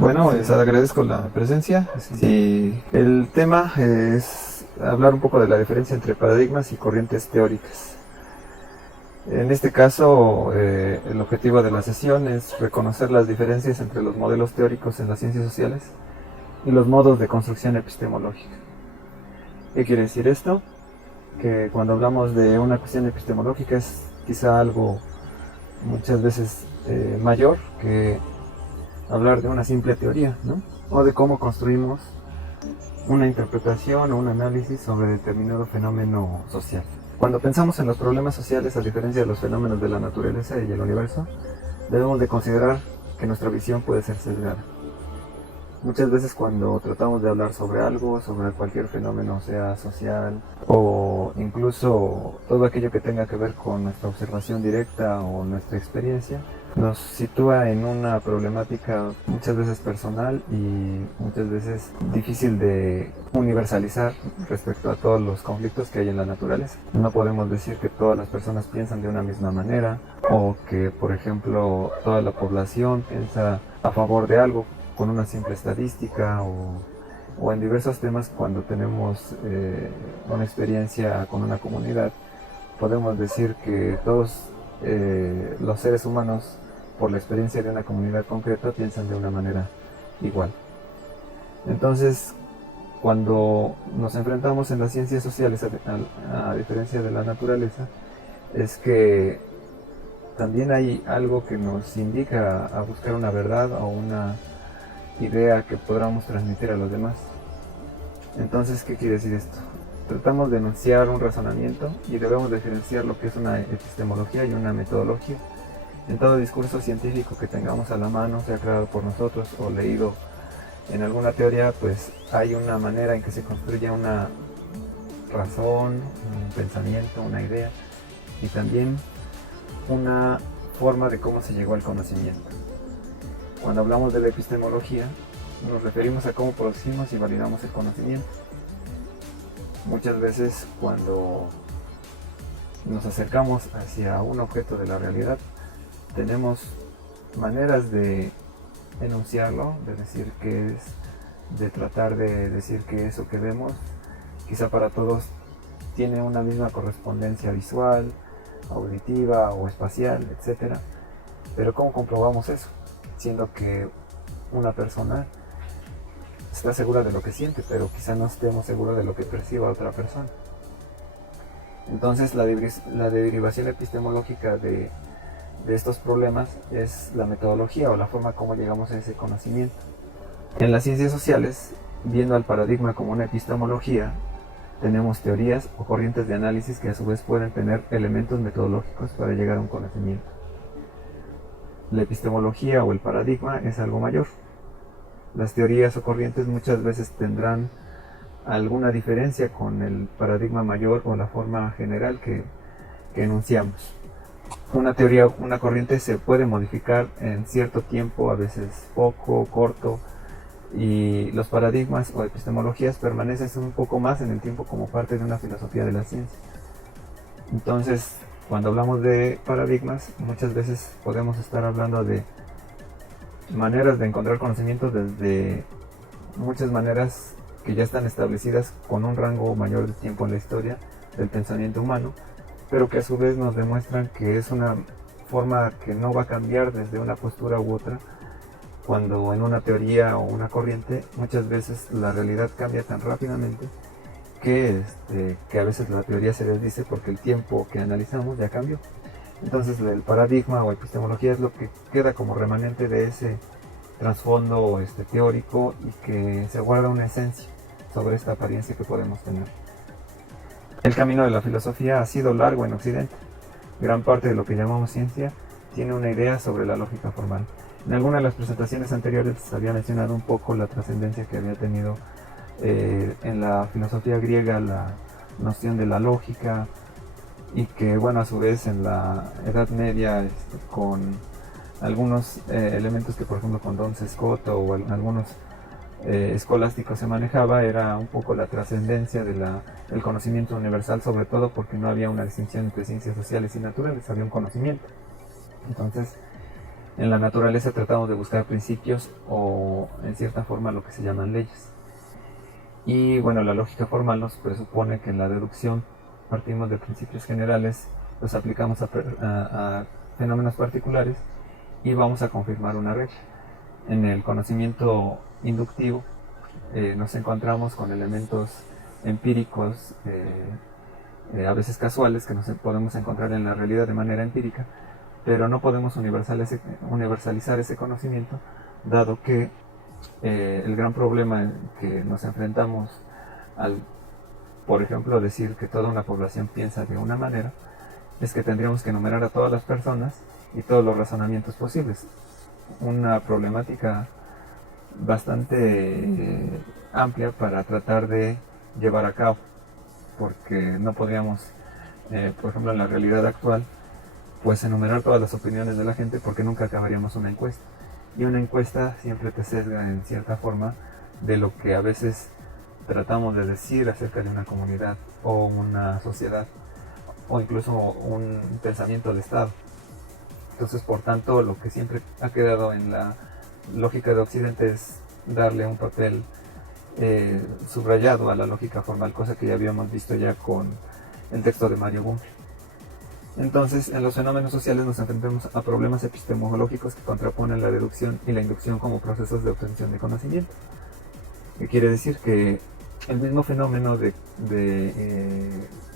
Bueno, les agradezco la presencia. Sí, el tema es hablar un poco de la diferencia entre paradigmas y corrientes teóricas. En este caso, el objetivo de la sesión es reconocer las diferencias entre los modelos teóricos en las ciencias sociales y los modos de construcción epistemológica. ¿Qué quiere decir esto? Que cuando hablamos de una cuestión epistemológica es quizá algo muchas veces mayor que hablar de una simple teoría, ¿no? O de cómo construimos una interpretación o un análisis sobre determinado fenómeno social. Cuando pensamos en los problemas sociales, a diferencia de los fenómenos de la naturaleza y el universo, debemos de considerar que nuestra visión puede ser sesgada. Muchas veces cuando tratamos de hablar sobre algo, sobre cualquier fenómeno, sea social o incluso todo aquello que tenga que ver con nuestra observación directa o nuestra experiencia, nos sitúa en una problemática muchas veces personal y muchas veces difícil de universalizar respecto a todos los conflictos que hay en la naturaleza. No podemos decir que todas las personas piensan de una misma manera o que, por ejemplo, toda la población piensa a favor de algo con una simple estadística o en diversos temas. Cuando tenemos una experiencia con una comunidad, podemos decir que todos los seres humanos, por la experiencia de una comunidad concreta, piensan de una manera igual. Entonces, cuando nos enfrentamos en las ciencias sociales, a diferencia de la naturaleza, es que también hay algo que nos indica a buscar una verdad o una idea que podamos transmitir a los demás. Entonces, ¿qué quiere decir esto? Tratamos de enunciar un razonamiento y debemos diferenciar lo que es una epistemología y una metodología. En todo discurso científico que tengamos a la mano, sea creado por nosotros o leído en alguna teoría, pues hay una manera en que se construye una razón, un pensamiento, una idea y también una forma de cómo se llegó al conocimiento. Cuando hablamos de la epistemología, nos referimos a cómo producimos y validamos el conocimiento. Muchas veces cuando nos acercamos hacia un objeto de la realidad, tenemos maneras de enunciarlo, de decir qué es, de tratar de decir que eso que vemos, quizá para todos tiene una misma correspondencia visual, auditiva o espacial, etc. Pero ¿cómo comprobamos eso? Siendo que una persona está segura de lo que siente, pero quizá no estemos seguros de lo que perciba otra persona. Entonces la derivación epistemológica de estos problemas es la metodología o la forma como llegamos a ese conocimiento. En las ciencias sociales, viendo al paradigma como una epistemología, tenemos teorías o corrientes de análisis que a su vez pueden tener elementos metodológicos para llegar a un conocimiento. La epistemología o el paradigma es algo mayor. Las teorías o corrientes muchas veces tendrán alguna diferencia con el paradigma mayor o la forma general que enunciamos. Una teoría o una corriente se puede modificar en cierto tiempo, a veces poco, corto, y los paradigmas o epistemologías permanecen un poco más en el tiempo como parte de una filosofía de la ciencia. Entonces, cuando hablamos de paradigmas, muchas veces podemos estar hablando de maneras de encontrar conocimiento desde muchas maneras que ya están establecidas con un rango mayor de tiempo en la historia del pensamiento humano, pero que a su vez nos demuestran que es una forma que no va a cambiar desde una postura u otra, cuando en una teoría o una corriente muchas veces la realidad cambia tan rápidamente que a veces la teoría se desdice porque el tiempo que analizamos ya cambió. Entonces el paradigma o epistemología es lo que queda como remanente de ese trasfondo teórico y que se guarda una esencia sobre esta apariencia que podemos tener. El camino de la filosofía ha sido largo en Occidente. Gran parte de lo que llamamos ciencia tiene una idea sobre la lógica formal. En alguna de las presentaciones anteriores se había mencionado un poco la trascendencia que había tenido en la filosofía griega la noción de la lógica, y que bueno, a su vez en la Edad Media con algunos elementos que por ejemplo con Duns Scott o algunos escolásticos se manejaba, era un poco la trascendencia del conocimiento universal, sobre todo porque no había una distinción entre ciencias sociales y naturales, había un conocimiento. Entonces En la naturaleza tratamos de buscar principios o en cierta forma lo que se llaman leyes. Y bueno, la lógica formal nos presupone que en la deducción partimos de principios generales, los aplicamos a fenómenos particulares y vamos a confirmar una regla. En el conocimiento inductivo nos encontramos con elementos empíricos, a veces casuales, que nos podemos encontrar en la realidad de manera empírica, pero no podemos universalizar ese conocimiento, dado que el gran problema en que nos enfrentamos al, por ejemplo, decir que toda una población piensa de una manera, es que tendríamos que enumerar a todas las personas y todos los razonamientos posibles. Una problemática bastante amplia para tratar de llevar a cabo, porque no podríamos, por ejemplo, en la realidad actual, pues enumerar todas las opiniones de la gente, porque nunca acabaríamos una encuesta. Y una encuesta siempre te sesga en cierta forma de lo que a veces tratamos de decir acerca de una comunidad o una sociedad, o incluso un pensamiento de Estado. Entonces, por tanto, lo que siempre ha quedado en la lógica de Occidente es darle un papel subrayado a la lógica formal, cosa que ya habíamos visto ya con el texto de Mario Bunge. Entonces, en los fenómenos sociales nos enfrentamos a problemas epistemológicos que contraponen la deducción y la inducción como procesos de obtención de conocimiento. ¿Qué quiere decir? Que el mismo fenómeno de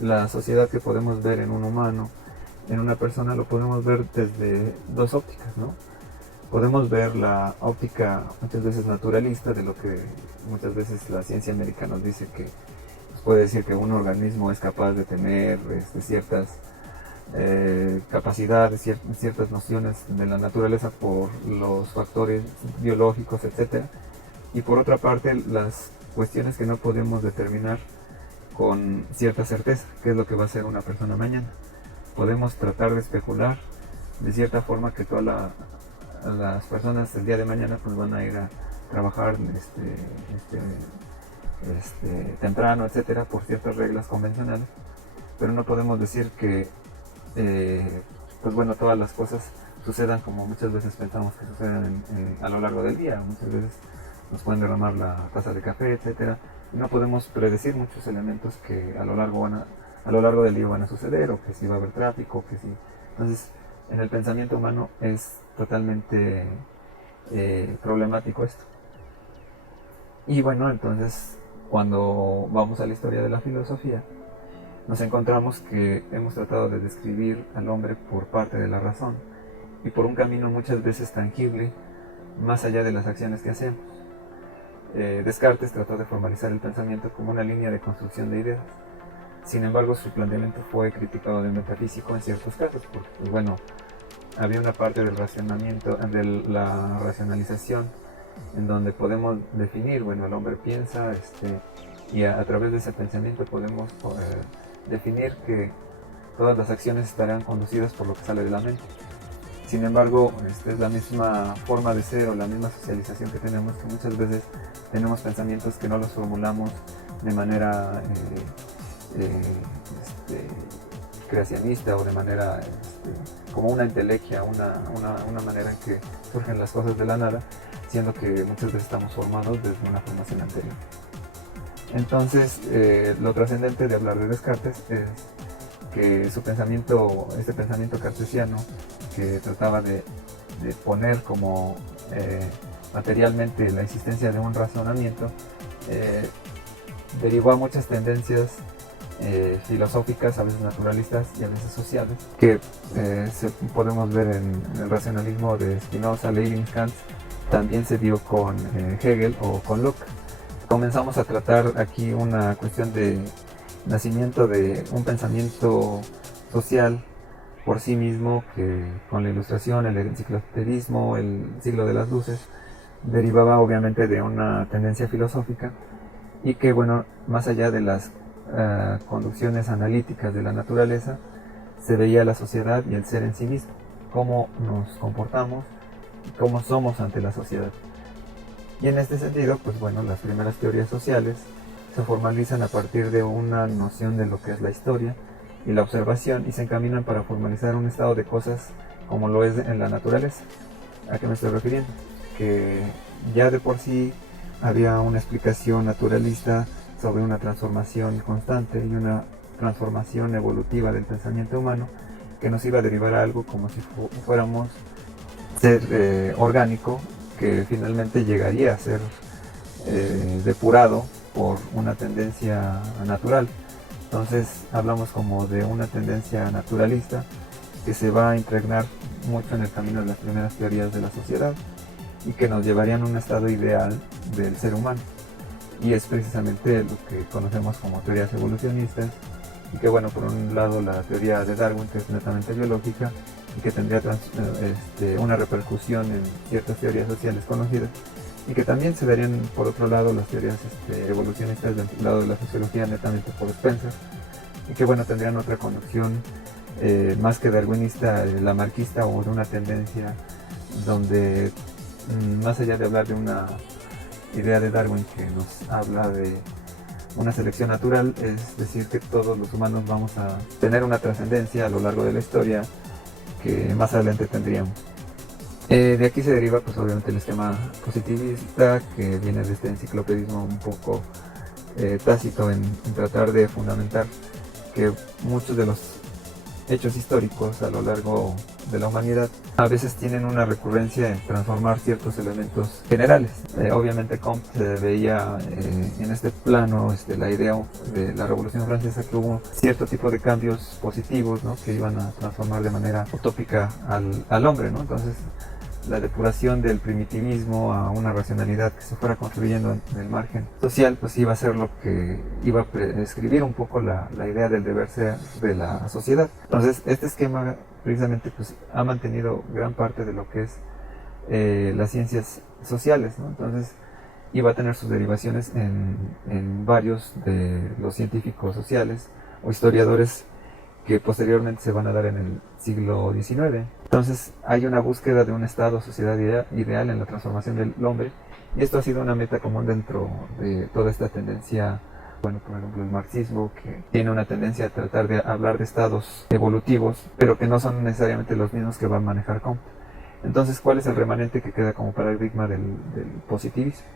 la sociedad que podemos ver en un humano, en una persona, lo podemos ver desde dos ópticas, ¿no? Podemos ver la óptica muchas veces naturalista, de lo que muchas veces la ciencia médica nos dice, que nos puede decir que un organismo es capaz de tener ciertas capacidades, ciertas nociones de la naturaleza por los factores biológicos, etc. Y por otra parte, las cuestiones que no podemos determinar con cierta certeza, qué es lo que va a ser una persona mañana. Podemos tratar de especular de cierta forma que todas las personas el día de mañana pues van a ir a trabajar temprano, etcétera, por ciertas reglas convencionales, pero no podemos decir que pues bueno, todas las cosas sucedan como muchas veces pensamos que suceden a lo largo del día. Muchas veces nos pueden derramar la taza de café, etcétera, y no podemos predecir muchos elementos que a lo largo del día van a suceder, o que si va a haber tráfico, que si. Entonces, en el pensamiento humano es totalmente problemático esto. Y bueno, entonces, cuando vamos a la historia de la filosofía, nos encontramos que hemos tratado de describir al hombre por parte de la razón y por un camino muchas veces tangible, más allá de las acciones que hacemos. Descartes trató de formalizar el pensamiento como una línea de construcción de ideas. Sin embargo, su planteamiento fue criticado de metafísico en ciertos casos, porque pues bueno, había una parte del racionamiento, de la racionalización, en donde podemos definir, bueno, el hombre piensa, y a través de ese pensamiento podemos definir que todas las acciones estarán conducidas por lo que sale de la mente. Sin embargo, es la misma forma de ser o la misma socialización que tenemos, que muchas veces tenemos pensamientos que no los formulamos de manera creacionista, o de manera como una entelequia, una manera en que surgen las cosas de la nada, siendo que muchas veces estamos formados desde una formación anterior. Entonces, lo trascendente de hablar de Descartes es que este pensamiento cartesiano, que trataba de poner como materialmente la existencia de un razonamiento, derivó a muchas tendencias filosóficas, a veces naturalistas y a veces sociales, que podemos ver en el racionalismo de Spinoza, Leibniz, Kant. También se dio con Hegel o con Locke. Comenzamos a tratar aquí una cuestión de nacimiento de un pensamiento social por sí mismo, que con la Ilustración, el enciclopedismo, el siglo de las luces, derivaba obviamente de una tendencia filosófica, y que bueno, más allá de las conducciones analíticas de la naturaleza, se veía la sociedad y el ser en sí mismo, cómo nos comportamos y cómo somos ante la sociedad. Y en este sentido, pues bueno, las primeras teorías sociales se formalizan a partir de una noción de lo que es la historia y la observación, y se encaminan para formalizar un estado de cosas como lo es en la naturaleza. ¿A qué me estoy refiriendo? Que ya de por sí había una explicación naturalista sobre una transformación constante y una transformación evolutiva del pensamiento humano que nos iba a derivar a algo como si fuéramos ser orgánico, que finalmente llegaría a ser depurado por una tendencia natural. Entonces hablamos como de una tendencia naturalista que se va a impregnar mucho en el camino de las primeras teorías de la sociedad y que nos llevarían a un estado ideal del ser humano. Y es precisamente lo que conocemos como teorías evolucionistas, y que bueno, por un lado la teoría de Darwin, que es netamente biológica y que tendría una repercusión en ciertas teorías sociales conocidas, y que también se darían por otro lado las teorías evolucionistas del lado de la sociología netamente por Spencer, y que bueno, tendrían otra connotación más que darwinista, lamarquista, o de una tendencia donde más allá de hablar de una idea de Darwin que nos habla de una selección natural, es decir, que todos los humanos vamos a tener una trascendencia a lo largo de la historia que más adelante tendríamos. De aquí se deriva pues obviamente el esquema positivista, que viene de este enciclopedismo un poco tácito en tratar de fundamentar que muchos de los hechos históricos a lo largo de la humanidad a veces tienen una recurrencia en transformar ciertos elementos generales. Obviamente Comte veía en este plano la idea de la Revolución Francesa, que hubo cierto tipo de cambios positivos, ¿no?, que iban a transformar de manera utópica al hombre, ¿no? Entonces la depuración del primitivismo a una racionalidad que se fuera construyendo en el margen social, pues iba a ser lo que iba a prescribir un poco la idea del deber ser de la sociedad. Entonces este esquema precisamente pues ha mantenido gran parte de lo que es las ciencias sociales, ¿no? Entonces iba a tener sus derivaciones en varios de los científicos sociales o historiadores que posteriormente se van a dar en el siglo XIX. Entonces hay una búsqueda de un estado, sociedad ideal en la transformación del hombre, y esto ha sido una meta común dentro de toda esta tendencia. Bueno, por ejemplo, el marxismo, que tiene una tendencia a tratar de hablar de estados evolutivos, pero que no son necesariamente los mismos que va a manejar Comte. Entonces, ¿cuál es el remanente que queda como paradigma del positivismo?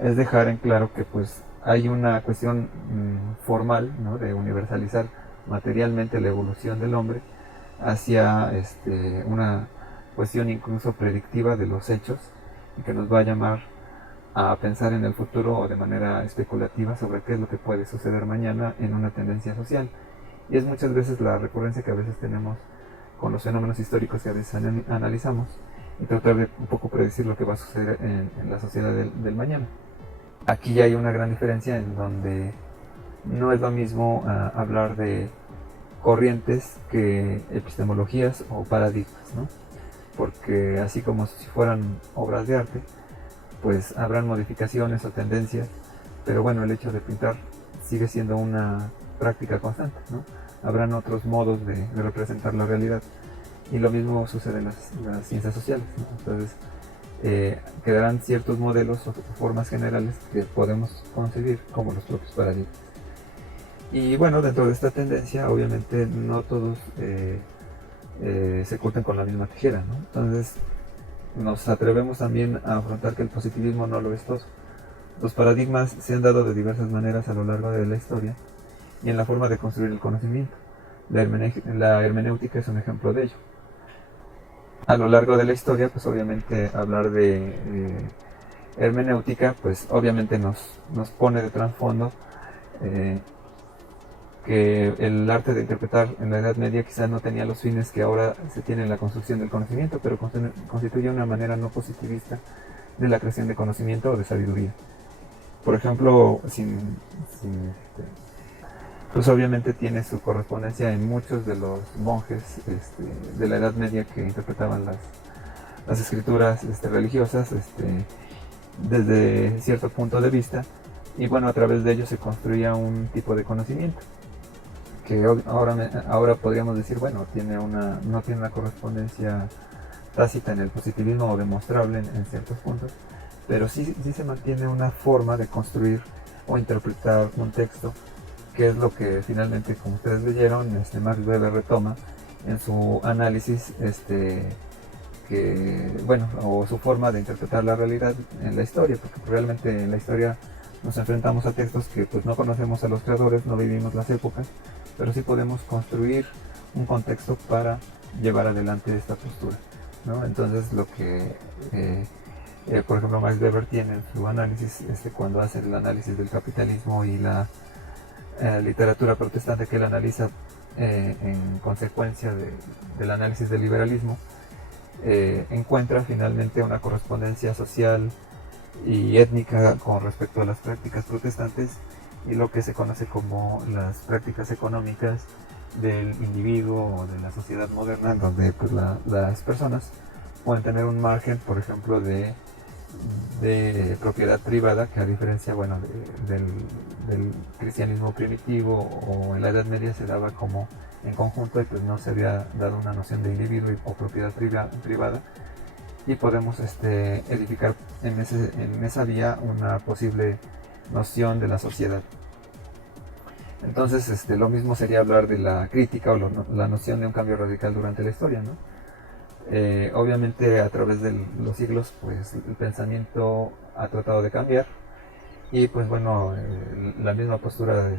Es dejar en claro que pues hay una cuestión formal, ¿no?, de universalizar materialmente la evolución del hombre hacia una cuestión incluso predictiva de los hechos, y que nos va a llamar a pensar en el futuro o de manera especulativa sobre qué es lo que puede suceder mañana en una tendencia social. Y es muchas veces la recurrencia que a veces tenemos con los fenómenos históricos que a veces analizamos, y tratar de un poco predecir lo que va a suceder en la sociedad del mañana. Aquí ya hay una gran diferencia en donde no es lo mismo hablar de corrientes que epistemologías o paradigmas, ¿no? Porque así como si fueran obras de arte, pues habrán modificaciones o tendencias, pero bueno, el hecho de pintar sigue siendo una práctica constante, ¿no? Habrán otros modos de representar la realidad, y lo mismo sucede en las ciencias sociales, ¿no? Entonces quedarán ciertos modelos o formas generales que podemos concebir como los propios paradigmas. Y bueno, dentro de esta tendencia obviamente no todos se cortan con la misma tijera, ¿no? Entonces nos atrevemos también a afrontar que el positivismo no lo es todo. Los paradigmas se han dado de diversas maneras a lo largo de la historia y en la forma de construir el conocimiento. La hermenéutica es un ejemplo de ello. A lo largo de la historia, pues obviamente hablar de hermenéutica, pues obviamente nos pone de trasfondo que el arte de interpretar en la Edad Media quizás no tenía los fines que ahora se tiene en la construcción del conocimiento, pero constituye una manera no positivista de la creación de conocimiento o de sabiduría. Por ejemplo, pues obviamente tiene su correspondencia en muchos de los monjes de la Edad Media que interpretaban las escrituras religiosas desde cierto punto de vista, y bueno, a través de ello se construía un tipo de conocimiento que ahora podríamos decir, bueno, no tiene una correspondencia tácita en el positivismo o demostrable en ciertos puntos, pero sí se mantiene una forma de construir o interpretar un texto, que es lo que finalmente, como ustedes leyeron, Max Weber retoma en su análisis que, bueno, o su forma de interpretar la realidad en la historia, porque realmente en la historia nos enfrentamos a textos que pues no conocemos a los creadores, no vivimos las épocas, pero sí podemos construir un contexto para llevar adelante esta postura, ¿no? Entonces lo que por ejemplo Max Weber tiene en su análisis, cuando hace el análisis del capitalismo y la literatura protestante que él analiza en consecuencia del análisis del liberalismo, encuentra finalmente una correspondencia social y étnica con respecto a las prácticas protestantes y lo que se conoce como las prácticas económicas del individuo o de la sociedad moderna, en donde pues, las personas pueden tener un margen, por ejemplo, de propiedad privada, que a diferencia del cristianismo primitivo o en la Edad Media se daba como en conjunto y pues no se había dado una noción de individuo o propiedad privada, y podemos edificar en esa vía una posible noción de la sociedad. Entonces lo mismo sería hablar de la crítica o la noción de un cambio radical durante la historia, ¿no? Obviamente a través de los siglos pues el pensamiento ha tratado de cambiar y pues bueno, la misma postura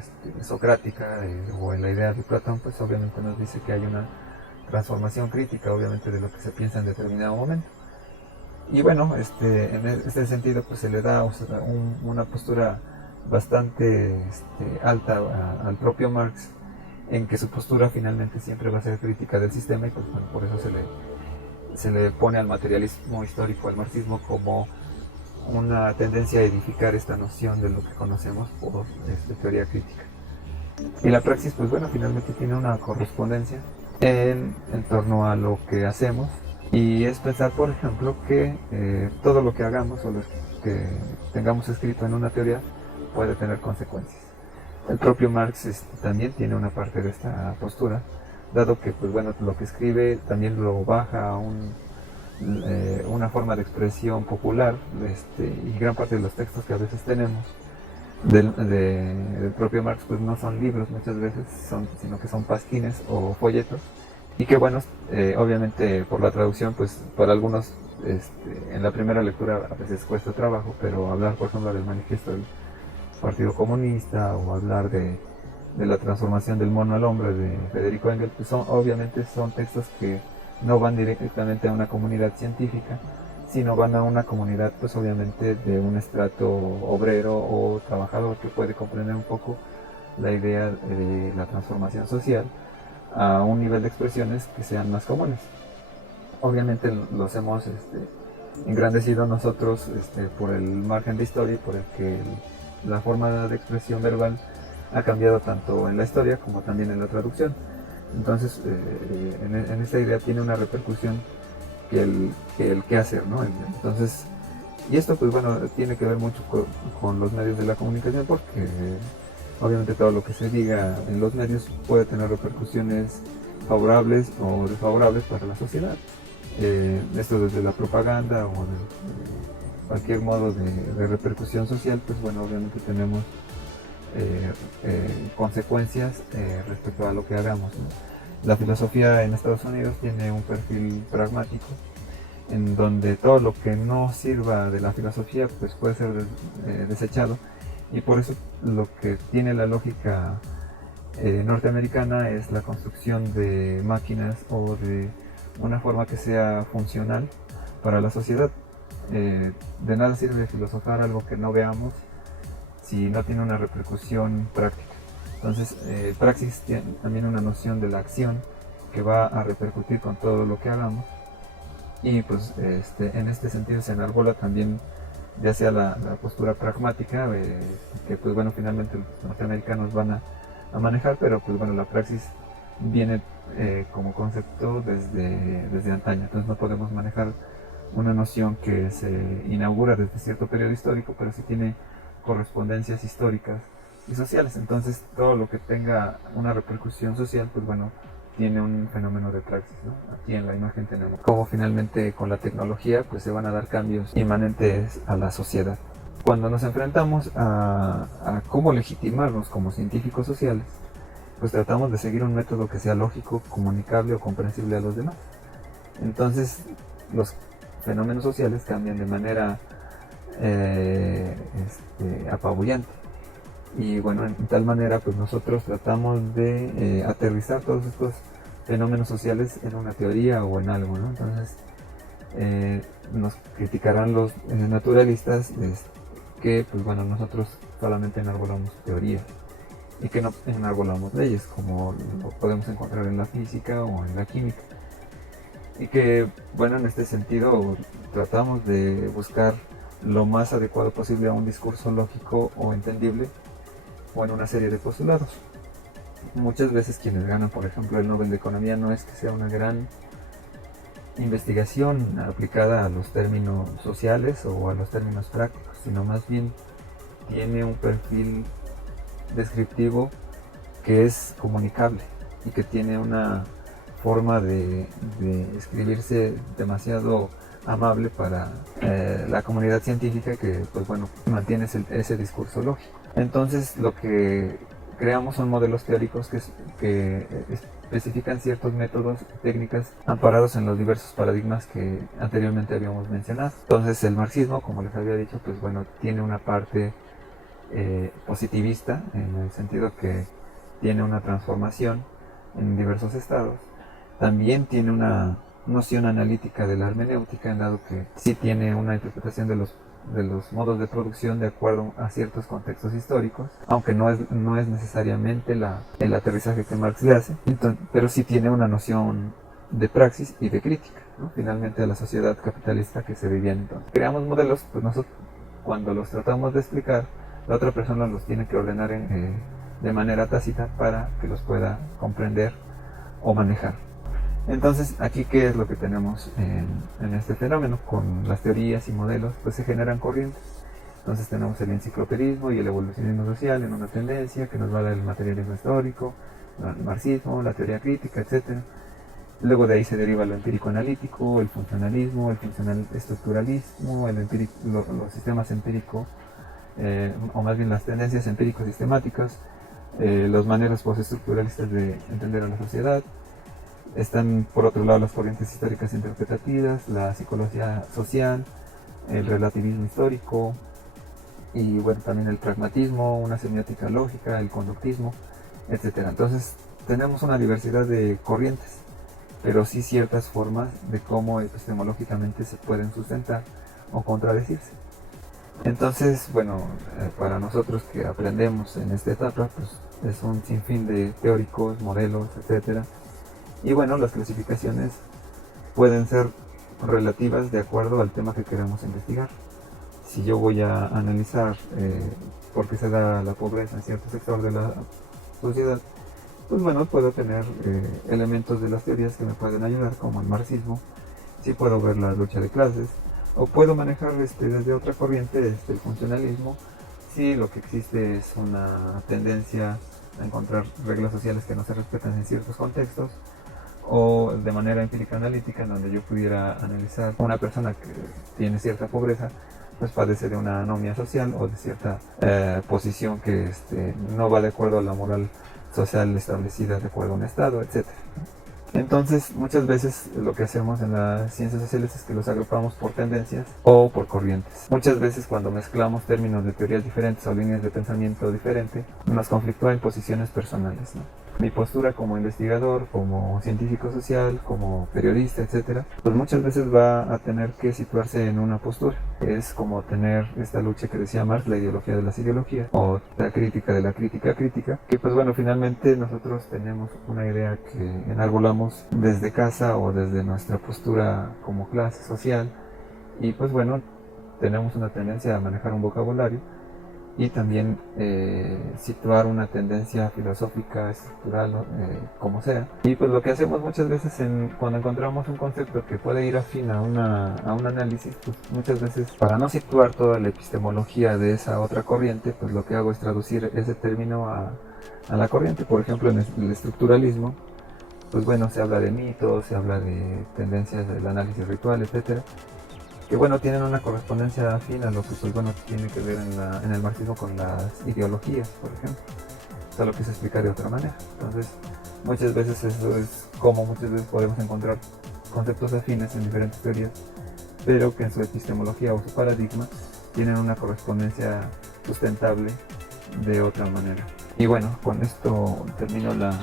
socrática o en la idea de Platón pues obviamente nos dice que hay una transformación crítica obviamente de lo que se piensa en determinado momento. Y bueno, en este sentido pues se le da una postura bastante alta al propio Marx, en que su postura finalmente siempre va a ser crítica del sistema y pues bueno, por eso se le pone al materialismo histórico, al marxismo, como una tendencia a edificar esta noción de lo que conocemos por teoría crítica. Y la praxis pues bueno, finalmente tiene una correspondencia en torno a lo que hacemos. Y es pensar, por ejemplo, que todo lo que hagamos o lo que tengamos escrito en una teoría puede tener consecuencias. El propio Marx también tiene una parte de esta postura, dado que pues bueno, lo que escribe también lo baja a una forma de expresión popular, y gran parte de los textos que a veces tenemos del propio Marx pues no son libros muchas veces, sino que son pasquines o folletos. Y que bueno, obviamente por la traducción, pues para algunos en la primera lectura a veces cuesta trabajo, pero hablar por ejemplo del manifiesto del Partido Comunista o hablar de la transformación del mono al hombre de Federico Engels, pues obviamente son textos que no van directamente a una comunidad científica, sino van a una comunidad pues obviamente de un estrato obrero o trabajador que puede comprender un poco la idea de la transformación social a un nivel de expresiones que sean más comunes. Obviamente los hemos engrandecido nosotros por el margen de historia y por el que la forma de expresión verbal ha cambiado tanto en la historia como también en la traducción. Entonces en esta idea tiene una repercusión que el qué hacer, ¿no? Entonces, y esto pues bueno tiene que ver mucho con los medios de la comunicación, porque obviamente todo lo que se diga en los medios puede tener repercusiones favorables o desfavorables para la sociedad. Esto desde la propaganda o de cualquier modo de repercusión social, pues bueno, obviamente tenemos consecuencias respecto a lo que hagamos, ¿no? La filosofía en Estados Unidos tiene un perfil pragmático, en donde todo lo que no sirva de la filosofía pues puede ser desechado. Y por eso lo que tiene la lógica norteamericana es la construcción de máquinas o de una forma que sea funcional para la sociedad. De nada sirve filosofar algo que no veamos si no tiene una repercusión práctica. Entonces, praxis tiene también una noción de la acción que va a repercutir con todo lo que hagamos. Y pues en este sentido se enarbola también ya sea la postura pragmática, que pues bueno, finalmente los norteamericanos van a manejar, pero pues bueno, la praxis viene como concepto desde antaño. Entonces no podemos manejar una noción que se inaugura desde cierto periodo histórico, pero sí tiene correspondencias históricas y sociales. Entonces todo lo que tenga una repercusión social, pues bueno, tiene un fenómeno de praxis, ¿no? Aquí en la imagen tenemos cómo finalmente con la tecnología pues se van a dar cambios inmanentes a la sociedad. Cuando nos enfrentamos a cómo legitimarnos como científicos sociales, pues tratamos de seguir un método que sea lógico, comunicable o comprensible a los demás. Entonces, los fenómenos sociales cambian de manera apabullante. Y bueno, en tal manera pues nosotros tratamos de aterrizar todos estos fenómenos sociales en una teoría o en algo, ¿no? Entonces nos criticarán los naturalistas que pues bueno, nosotros solamente enarbolamos teoría y que no enarbolamos leyes como lo podemos encontrar en la física o en la química, y que bueno, en este sentido tratamos de buscar lo más adecuado posible a un discurso lógico o entendible o en una serie de postulados. Muchas veces quienes ganan, por ejemplo, el Nobel de Economía no es que sea una gran investigación aplicada a los términos sociales o a los términos prácticos, sino más bien tiene un perfil descriptivo que es comunicable y que tiene una forma de escribirse demasiado amable para la comunidad científica, que pues bueno, mantiene ese discurso lógico. Entonces lo que creamos son modelos teóricos que especifican ciertos métodos, técnicas amparados en los diversos paradigmas que anteriormente habíamos mencionado. Entonces el marxismo, como les había dicho, pues bueno, tiene una parte positivista, en el sentido que tiene una transformación en diversos estados. También tiene una noción analítica de la hermenéutica, en dado que sí tiene una interpretación de los modos de producción de acuerdo a ciertos contextos históricos, aunque no es necesariamente el aterrizaje que Marx le hace, pero sí tiene una noción de praxis y de crítica, ¿no? Finalmente, a la sociedad capitalista que se vivía entonces. Creamos modelos, pues nosotros cuando los tratamos de explicar, la otra persona los tiene que ordenar de manera tácita para que los pueda comprender o manejar. Entonces, aquí, ¿qué es lo que tenemos en este fenómeno? Con las teorías y modelos, pues se generan corrientes. Entonces tenemos el enciclopedismo y el evolucionismo social en una tendencia que nos va a dar el materialismo histórico, el marxismo, la teoría crítica, etc. Luego de ahí se deriva lo empírico analítico, el funcionalismo, el funcional estructuralismo, los sistemas empíricos, o más bien las tendencias empírico-sistemáticas, los maneras postestructuralistas de entender a la sociedad. Están por otro lado las corrientes históricas interpretativas, la psicología social, el relativismo histórico y bueno, también el pragmatismo, una semiótica lógica, el conductismo, etc. Entonces tenemos una diversidad de corrientes, pero sí ciertas formas de cómo epistemológicamente se pueden sustentar o contradecirse. Entonces, bueno, para nosotros que aprendemos en esta etapa, pues es un sinfín de teóricos, modelos, etc. Y bueno, las clasificaciones pueden ser relativas de acuerdo al tema que queremos investigar. Si yo voy a analizar por qué se da la pobreza en cierto sector de la sociedad, pues bueno, puedo tener elementos de las teorías que me pueden ayudar, como el marxismo. Sí puedo ver la lucha de clases, o puedo manejar desde otra corriente, el funcionalismo, si lo que existe es una tendencia a encontrar reglas sociales que no se respetan en ciertos contextos, o de manera empírica analítica, en donde yo pudiera analizar una persona que tiene cierta pobreza, pues padece de una anomia social o de cierta posición que no va de acuerdo a la moral social establecida de acuerdo a un estado, etc. Entonces, muchas veces lo que hacemos en las ciencias sociales es que los agrupamos por tendencias o por corrientes. Muchas veces, cuando mezclamos términos de teorías diferentes o líneas de pensamiento diferentes, nos conflictúa en posiciones personales, ¿no? Mi postura como investigador, como científico social, como periodista, etcétera, pues muchas veces va a tener que situarse en una postura. Es como tener esta lucha que decía Marx, la ideología de las ideologías, o la crítica de la crítica crítica, que pues bueno, finalmente nosotros tenemos una idea que enarbolamos desde casa o desde nuestra postura como clase social, y pues bueno, tenemos una tendencia a manejar un vocabulario y también situar una tendencia filosófica, estructural, como sea. Y pues lo que hacemos muchas veces cuando encontramos un concepto que puede ir afín a un análisis, pues muchas veces, para no situar toda la epistemología de esa otra corriente, pues lo que hago es traducir ese término a la corriente. Por ejemplo, en el estructuralismo, pues bueno, se habla de mitos, se habla de tendencias del análisis ritual, etcétera, que bueno, tienen una correspondencia afín a lo que pues bueno tiene que ver en el marxismo con las ideologías, por ejemplo, solo que se explica de otra manera. Entonces, muchas veces eso es como muchas veces podemos encontrar conceptos afines en diferentes teorías, pero que en su epistemología o su paradigma tienen una correspondencia sustentable de otra manera. Y bueno, con esto termino la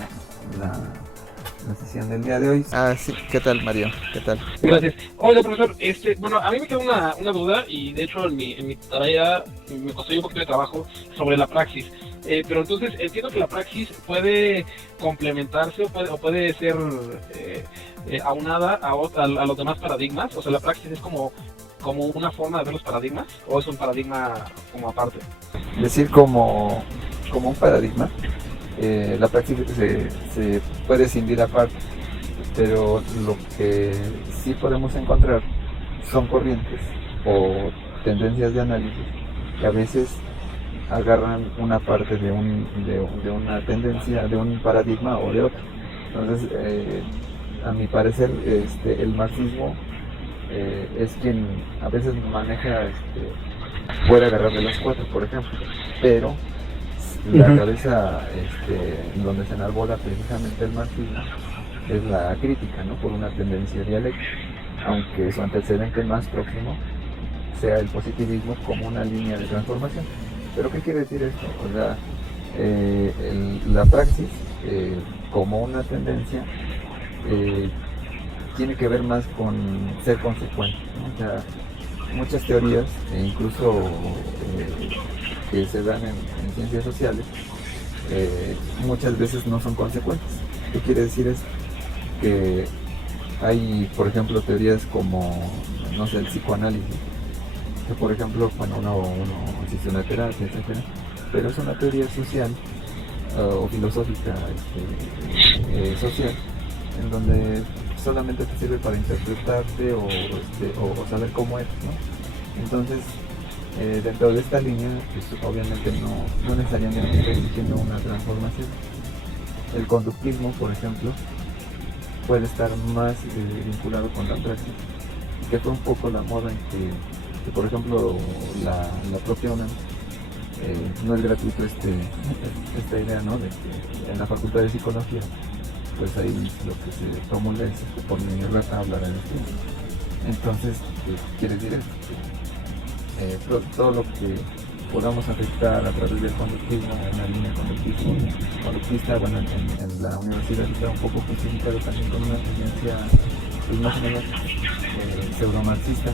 sesión del día de hoy. Sí, ¿qué tal, Mario? ¿Qué tal? Gracias. Oye, profesor, bueno, a mí me queda una duda, y de hecho en mi tarea me costó un poquito de trabajo sobre la praxis. Pero entonces entiendo que la praxis puede complementarse o puede ser aunada a los demás paradigmas. O sea, la praxis es como una forma de ver los paradigmas, o es un paradigma como aparte. Decir como un paradigma, la praxis se puede escindir aparte, pero lo que sí podemos encontrar son corrientes o tendencias de análisis que a veces agarran una parte de una tendencia, de un paradigma o de otro. Entonces, a mi parecer, el marxismo es quien a veces maneja, puede agarrar de las cuatro, por ejemplo, pero la cabeza donde se enarbola precisamente el marxismo es la crítica, ¿no? Por una tendencia dialéctica, aunque su antecedente más próximo sea el positivismo como una línea de transformación. ¿Pero qué quiere decir esto? O sea, la praxis como una tendencia tiene que ver más con ser consecuente, ¿no? O sea, muchas teorías, incluso que se dan en ciencias sociales, muchas veces no son consecuentes. ¿Qué quiere decir eso? Que hay, por ejemplo, teorías como, no sé, el psicoanálisis, que por ejemplo, cuando uno existe una terapia, etcétera, pero es una teoría social o filosófica social, en donde solamente te sirve para interpretarte o saber cómo es, ¿no? Entonces, dentro de esta línea, pues, obviamente no necesariamente estoy diciendo una transformación. El conductismo, por ejemplo, puede estar más vinculado con la praxis, que fue un poco la moda en que por ejemplo, la propia UNAM, no es gratuito esta idea, ¿no? De que en la Facultad de Psicología, pues ahí lo que se promulga es que por mi rata hablar en esto. Entonces, quiere decir todo lo que podamos afectar a través del conductismo, en la línea conductista, bueno, en la universidad está un poco justificado también con una tendencia, pues más o menos pseudo-marxista,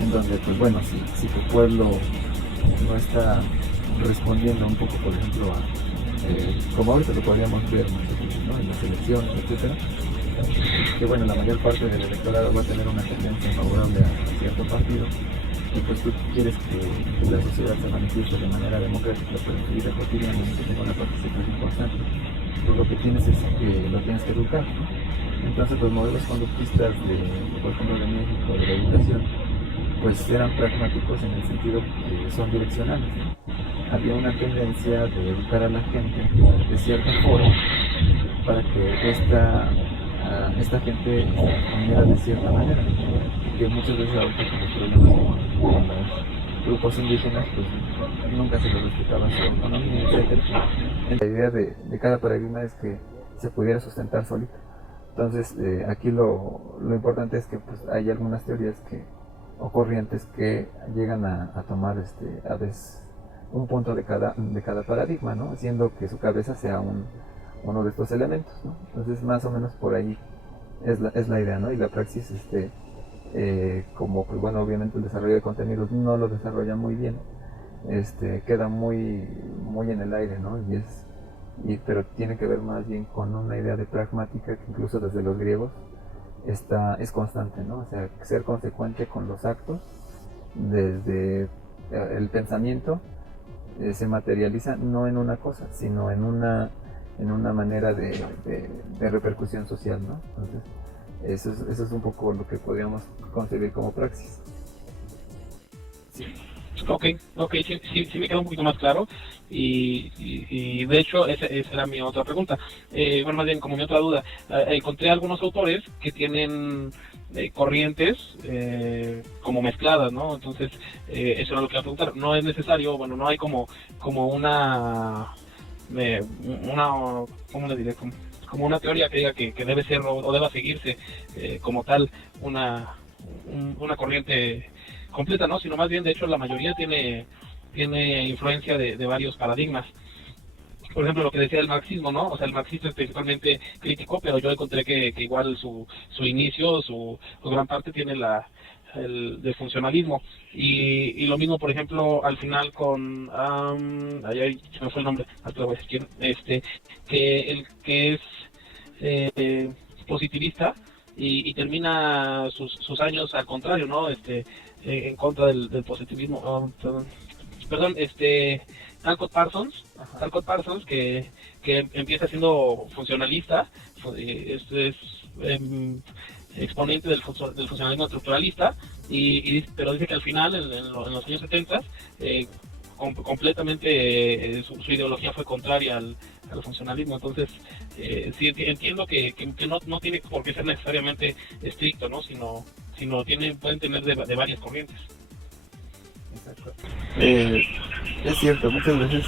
en donde, pues bueno, si tu pueblo no está respondiendo un poco, por ejemplo, como ahorita lo podríamos ver, ¿no? En las elecciones, etcétera, que bueno, la mayor parte del electorado va a tener una tendencia favorable a cierto partido, y pues tú quieres que la sociedad se manifieste de manera democrática, pero en tu vida cotidiana, que tenga una participación constante, pues lo que tienes es que lo tienes que educar, ¿no? Entonces los modelos conductistas por ejemplo, de México, de la educación, pues eran pragmáticos en el sentido que son direccionales, ¿no? Había una tendencia de educar a la gente de cierta forma para que esta gente comiera de cierta manera, que muchas veces ahorita con los problemas con los grupos indígenas, pues nunca se les respetaba su autonomía, etc. La idea de cada paradigma es que se pudiera sustentar solito. Entonces, aquí lo importante es que pues, hay algunas teorías o corrientes que llegan a tomar a veces un punto de cada paradigma, ¿no? Haciendo que su cabeza sea uno de estos elementos, ¿no? Entonces, más o menos por ahí es la idea, ¿no? Y la praxis, como pues bueno, obviamente el desarrollo de contenidos no lo desarrolla muy bien, queda muy en el aire, ¿no? Pero tiene que ver más bien con una idea de pragmática que incluso desde los griegos es constante, ¿no? O sea, ser consecuente con los actos, desde el pensamiento se materializa no en una cosa, sino en una manera de repercusión social, ¿no? Entonces, eso es un poco lo que podríamos concebir como praxis. Sí. Ok, sí me queda un poquito más claro, y de hecho esa era mi otra pregunta, bueno, más bien como mi otra duda. Encontré algunos autores que tienen corrientes como mezcladas, ¿no? Entonces eso era lo que iba a preguntar. No es necesario, bueno, no hay como una ¿cómo le diré? como una teoría que diga que debe ser o deba seguirse como tal una corriente completa, ¿no? Sino más bien, de hecho, la mayoría tiene influencia de varios paradigmas. Por ejemplo, lo que decía el marxismo, ¿no? O sea, el marxismo es principalmente crítico, pero yo encontré que igual su inicio, su gran parte tiene del funcionalismo. Y lo mismo, por ejemplo, al final con... ahí se me fue el nombre, ahora te lo voy a decir quién, que es positivista y termina sus años al contrario, ¿no? En contra del positivismo. Perdón, Talcott Parsons, que empieza siendo funcionalista, es exponente del funcionalismo estructuralista, pero dice que al final, en los años 70, completamente su ideología fue contraria al funcionalismo. Entonces, sí entiendo que no tiene por qué ser necesariamente estricto, ¿no? Sino pueden tener de varias corrientes. Exacto. Es cierto, muchas veces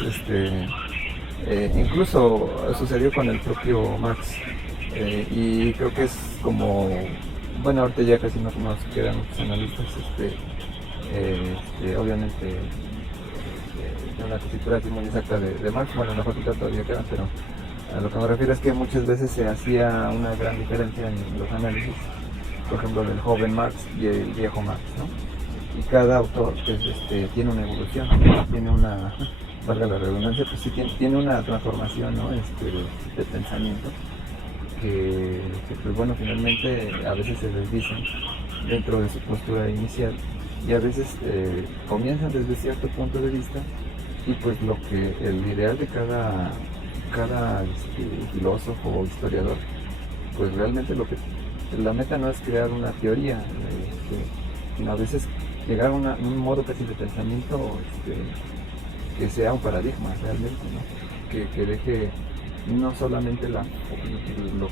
incluso sucedió con el propio Marx, y creo que es como, bueno, ahorita ya casi no quedan muchos analistas, obviamente de una tesitura así muy exacta de Marx, bueno, en la facultad todavía quedan, pero a lo que me refiero es que muchas veces se hacía una gran diferencia en los análisis, por ejemplo, del joven Marx y el viejo Marx, ¿no? Y cada autor pues, tiene una evolución, tiene una, valga la redundancia, pues sí tiene una transformación, ¿no? De pensamiento que pues bueno, finalmente a veces se desdicen dentro de su postura inicial y a veces comienzan desde cierto punto de vista y pues lo que el ideal de cada filósofo o historiador, pues realmente la meta no es crear una teoría, sino a veces llegar a un modo casi de pensamiento que sea un paradigma realmente, ¿no? Que deje no solamente lo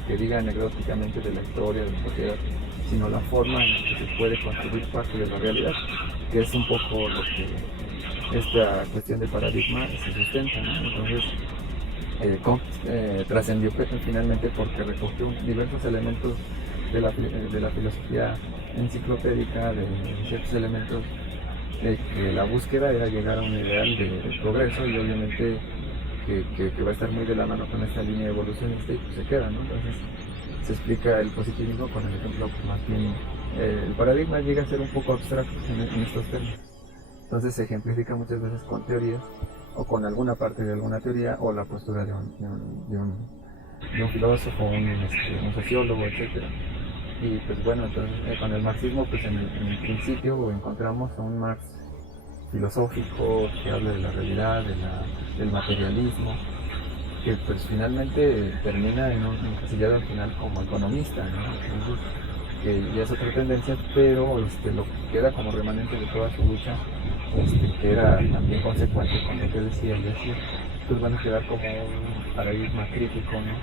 que diga anecdóticamente de la historia, de la sociedad, sino la forma en que se puede construir parte de la realidad, que es un poco lo que esta cuestión de paradigma se sustenta, ¿no? Entonces, trascendió finalmente porque recogió diversos elementos de la filosofía enciclopédica, de ciertos elementos de que la búsqueda era llegar a un ideal de progreso y obviamente que va a estar muy de la mano con esta línea evolucionista y pues se queda, ¿no? Entonces se explica el positivismo con el ejemplo pues, más bien el paradigma llega a ser un poco abstracto en estos términos. Entonces se ejemplifica muchas veces con teorías o con alguna parte de alguna teoría o la postura de un filósofo, un sociólogo, etcétera. Y pues bueno, entonces con el marxismo pues en el principio encontramos a un Marx filosófico que habla de la realidad, del materialismo, que pues finalmente termina encasillado al final como economista, ¿no? Entonces, que ya es otra tendencia, pero lo que queda como remanente de toda su lucha, que era también consecuente con lo que decía él, pues van a quedar como un paradigma crítico, ¿no?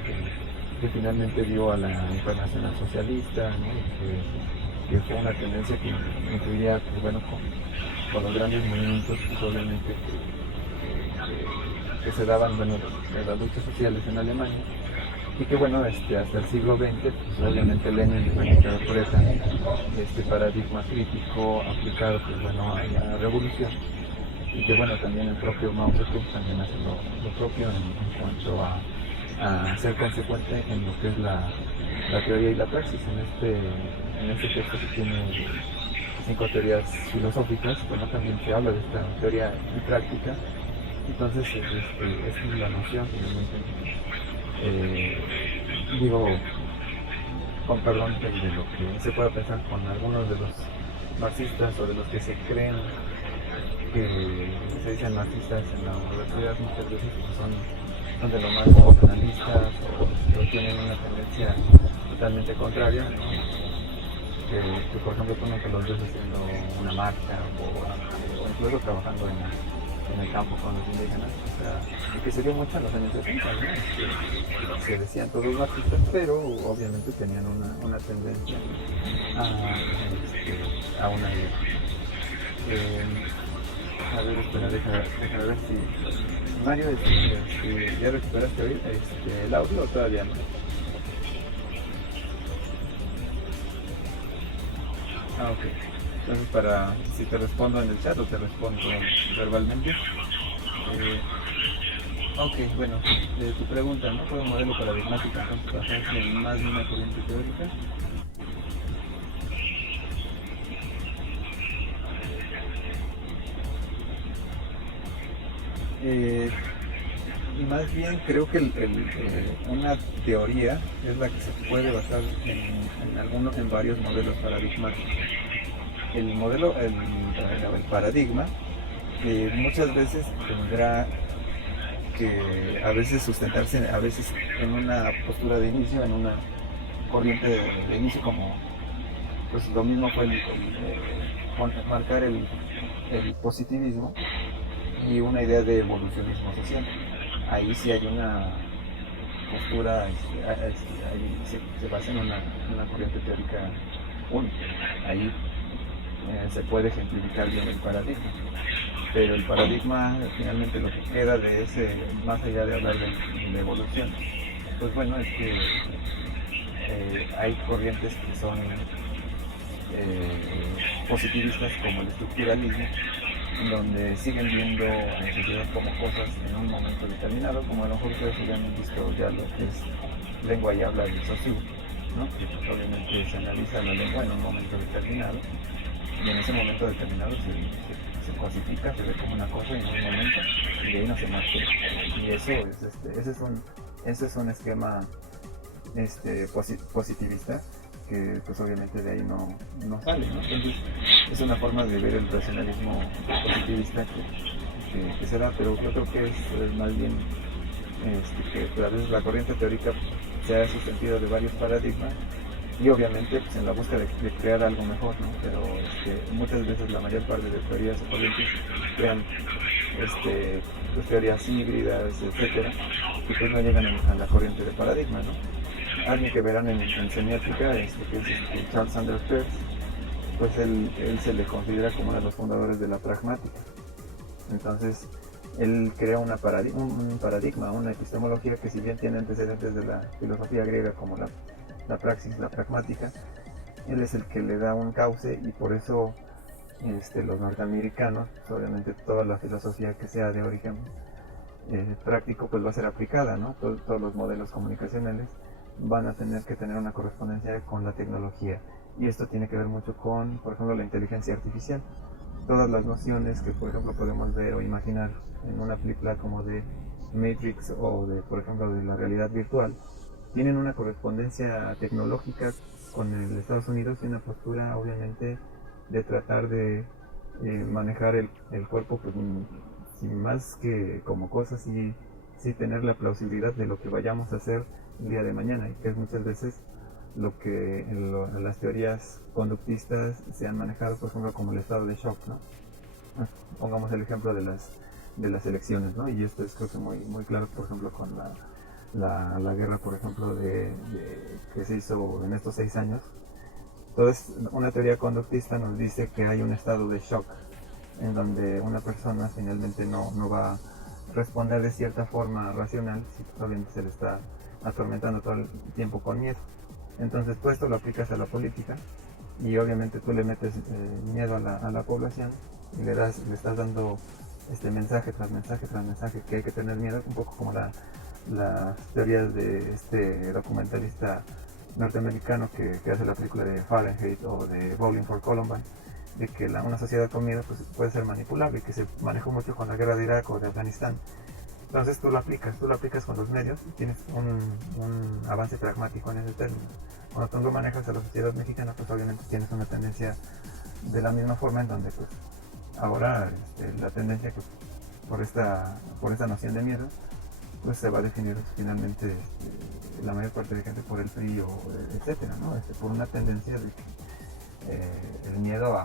que finalmente dio a la internacional socialista, ¿no? que fue una tendencia que incluía pues, bueno, con los grandes movimientos pues, obviamente que se daban bueno, de las luchas sociales en Alemania y que bueno hasta el siglo XX pues, obviamente Lenin interpreta este paradigma crítico aplicado pues, bueno, a la revolución y que bueno también el propio Mao Zedong también hace lo propio en cuanto a ser consecuente en lo que es la teoría y la praxis. En este texto que tiene 5 teorías filosóficas, bueno, también se habla de esta teoría y práctica. Entonces, esa es la noción, digo, con perdón de lo que se pueda pensar con algunos de los marxistas o de los que se creen que se dicen marxistas en la universidad, muchas veces pues, son de lo más nacionalistas o tienen una tendencia totalmente contraria, ¿no? que por ejemplo tú nunca los ves haciendo una marcha o incluso trabajando en el campo con los indígenas, o sea, y que se dio mucho en los años 70, ¿no? Se decían todos marxistas, pero obviamente tenían una tendencia a una idea. A ver, espera, deja ver si... Mario, ¿ya recuperaste hoy el audio o todavía no? Ah, ok. Entonces, si te respondo en el chat o te respondo verbalmente. Ok, bueno, de tu pregunta, ¿no? Fue un modelo paradigmático, entonces basarse en más de una corriente teórica. Más bien creo que una teoría es la que se puede basar en varios modelos paradigmáticos. El paradigma muchas veces tendrá que a veces sustentarse a veces en una postura de inicio, en una corriente de inicio, como pues lo mismo fue marcar el positivismo y una idea de evolucionismo social. Ahí sí hay una postura, ahí se basa en una corriente teórica única. Ahí se puede ejemplificar bien el paradigma. Pero el paradigma, finalmente lo que queda de ese, más allá de hablar de evolución, pues bueno, es que hay corrientes que son positivistas, como el estructuralismo, donde siguen viendo a la sociedad como cosas en un momento determinado, como a lo mejor ustedes ya han visto ya lo que es lengua y habla del Saussure, ¿no? Que pues, obviamente se analiza la lengua en un momento determinado, y en ese momento determinado se cosifica, se ve como una cosa en un momento, y de ahí no se marcha. Y eso ese es un esquema positivista que pues obviamente de ahí no sale, ¿no? Entonces es una forma de ver el racionalismo positivista que se da, pero yo creo que es más bien que a veces la corriente teórica se ha sustentado de varios paradigmas y obviamente pues, en la búsqueda de crear algo mejor, ¿no? Pero muchas veces la mayor parte de teorías o corrientes crean pues, teorías híbridas, etcétera, y pues no llegan a la corriente de paradigma, ¿no? Alguien que verán en semiótica, que es Charles Sanders Peirce, pues él se le considera como uno de los fundadores de la pragmática. Entonces, él crea un paradigma, una epistemología que si bien tiene antecedentes de la filosofía griega como la praxis, la pragmática, él es el que le da un cauce y por eso los norteamericanos, pues obviamente toda la filosofía que sea de origen práctico pues va a ser aplicada, ¿no? Todos los modelos comunicacionales van a tener que tener una correspondencia con la tecnología y esto tiene que ver mucho con, por ejemplo, la inteligencia artificial. Todas las nociones que, por ejemplo, podemos ver o imaginar en una película como de Matrix o de, por ejemplo, de la realidad virtual, tienen una correspondencia tecnológica con el Estados Unidos y una postura, obviamente, de tratar de manejar el cuerpo, pues, sin más que como cosas, y sí tener la plausibilidad de lo que vayamos a hacer el día de mañana, y que es muchas veces lo que en las teorías conductistas se han manejado, por ejemplo, como el estado de shock, ¿no? Pongamos el ejemplo de las elecciones, ¿no? Y esto es creo que muy claro, por ejemplo, con la guerra, por ejemplo, que se hizo en estos 6 años. Entonces, una teoría conductista nos dice que hay un estado de shock en donde una persona finalmente no va a responder de cierta forma racional, si obviamente se le está atormentando todo el tiempo con miedo. Entonces tú esto lo aplicas a la política y obviamente tú le metes miedo a la población y le estás dando mensaje tras mensaje tras mensaje que hay que tener miedo, un poco como las teorías de este documentalista norteamericano que hace la película de Fahrenheit o de Bowling for Columbine, de que una sociedad con miedo pues, puede ser manipulable, que se manejó mucho con la guerra de Irak o de Afganistán. Entonces tú lo aplicas con los medios y tienes un avance pragmático en ese término. Cuando tú lo manejas a la sociedad mexicana, pues obviamente tienes una tendencia de la misma forma, en donde pues ahora la tendencia pues, por esta noción de miedo, pues se va a definir finalmente la mayor parte de gente por el PRI o etcétera, ¿no? Por una tendencia de que el miedo